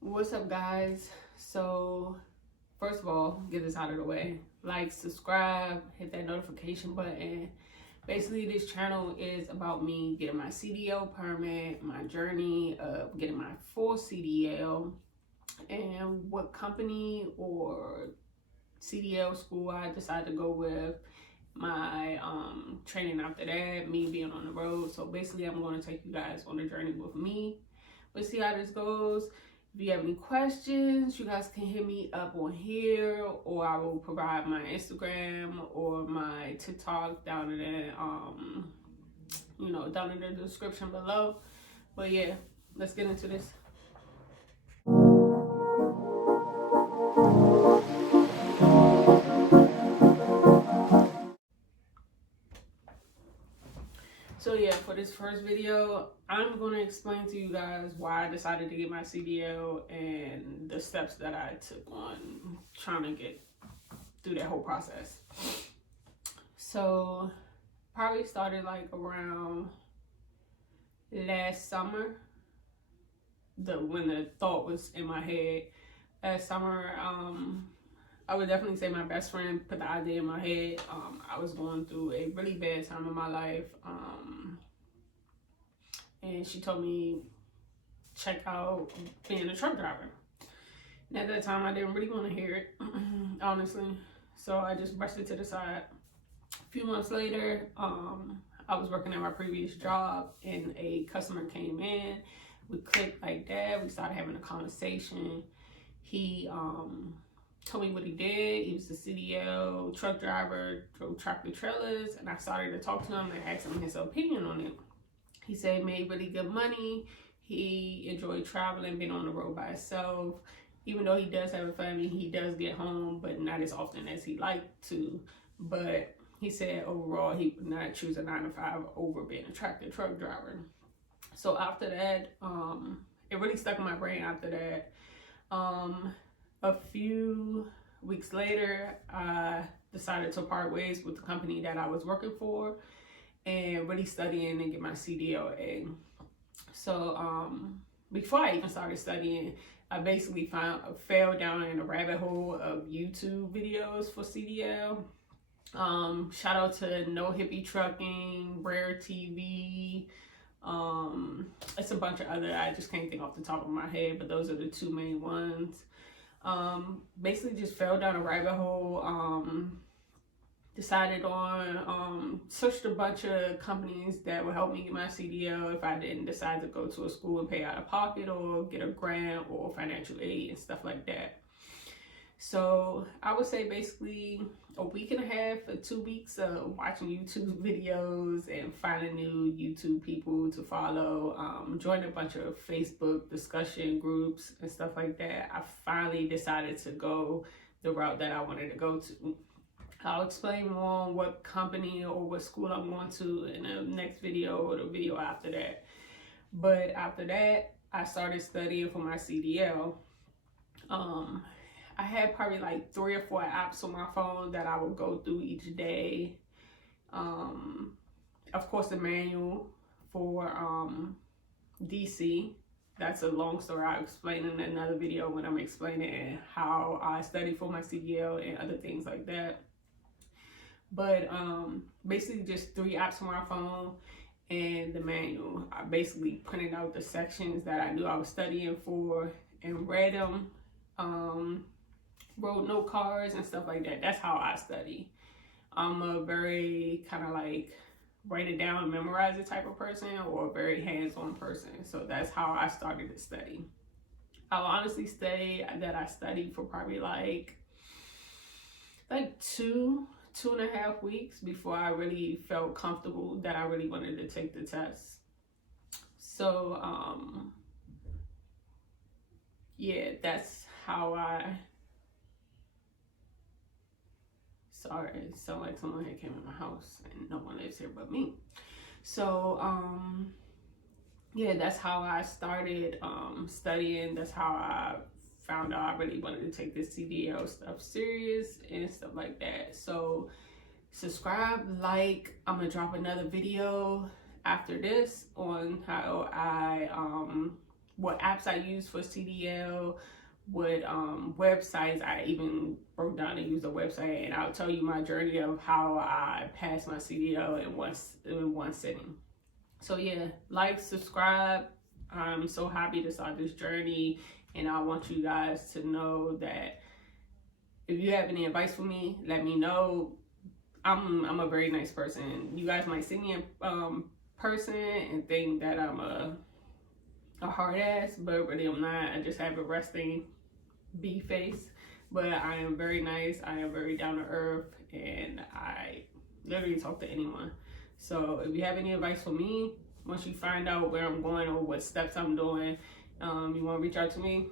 What's up, guys? So first of all, get this out of the way. Like, subscribe, hit that notification button. Basically, this channel is about me getting my CDL permit, my journey of getting my full CDL, and what company or CDL school I decide to go with, my training after that, me being on the road. So basically, I'm going to take you guys on the journey with me. Let's see how this goes. If you have any questions, you guys can hit me up on here, or I will provide my Instagram or my TikTok down in the down in the description below. But yeah, let's get into this. So yeah, for this first video, I'm going to explain to you guys why I decided to get my CDL and the steps that I took on trying to get through that whole process. So probably started like around last summer, when the thought was in my head. Last summer, I would definitely say my best friend put the idea in my head. I was going through a really bad time in my life, and she told me check out being a truck driver. And at that time, I didn't really want to hear it, honestly. So I just brushed it to the side. A few months later, I was working at my previous job, and a customer came in. We clicked like that. We started having a conversation. He told me what he did. He was a CDL truck driver, drove tractor trailers, and I started to talk to him and ask him his opinion on it. He said he made really good money. He enjoyed traveling, being on the road by himself. Even though he does have a family, he does get home, but not as often as he liked to. But he said overall he would not choose a 9-to-5 over being a tractor truck driver. So after that, it really stuck in my brain after that. A few weeks later, I decided to part ways with the company that I was working for and really studying and get my CDLA. So before I even started studying, I basically fell down in a rabbit hole of YouTube videos for CDL. Shout out to No Hippie Trucking, Rare TV. It's a bunch of other, I just can't think off the top of my head, but those are the two main ones. Basically just fell down a rabbit hole. Decided on searched a bunch of companies that would help me get my CDL if I didn't decide to go to a school and pay out of pocket or get a grant or financial aid and stuff like that. So I would say basically a week and a half or 2 weeks of watching YouTube videos and finding new YouTube people to follow, joined a bunch of Facebook discussion groups and stuff like that. I finally decided to go the route that I wanted to go to. I'll explain more on what company or what school I'm going to in the next video or the video after that. But after that, I started studying for my CDL. I had probably like 3 or 4 apps on my phone that I would go through each day. Of course, the manual for DC. That's a long story. I'll explain in another video when I'm explaining how I study for my CDL and other things like that. But basically just 3 apps on my phone and the manual. I basically printed out the sections that I knew I was studying for and read them. Wrote note cards and stuff like that. That's how I study. I'm a very kind of like write it down and memorize it type of person, or a very hands-on person. So that's how I started to study. I'll honestly say that I studied for probably like 2.5 weeks before I really felt comfortable that I really wanted to take the test. So yeah, that's how sorry, it sounded like someone had came in my house and no one lives here but me. So yeah, that's how I started studying. That's how I found out I really wanted to take this CDL stuff serious and stuff like that. So subscribe, like. I'm gonna drop another video after this on how I what apps I use for CDL, what websites I even broke down and used a website, and I'll tell you my journey of how I passed my CDL in one sitting. So yeah, like, subscribe. I'm so happy to start this journey, and I want you guys to know that if you have any advice for me, let me know. I'm a very nice person. You guys might see me in person and think that I'm a hard ass, but really I'm not. I just have a resting B face. But I am very nice. I am very down to earth, and I literally talk to anyone. So if you have any advice for me, once you find out where I'm going or what steps I'm doing, you want to reach out to me,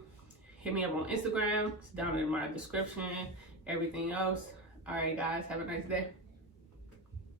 hit me up on Instagram. It's down in my description. Everything else. All right, guys. Have a nice day.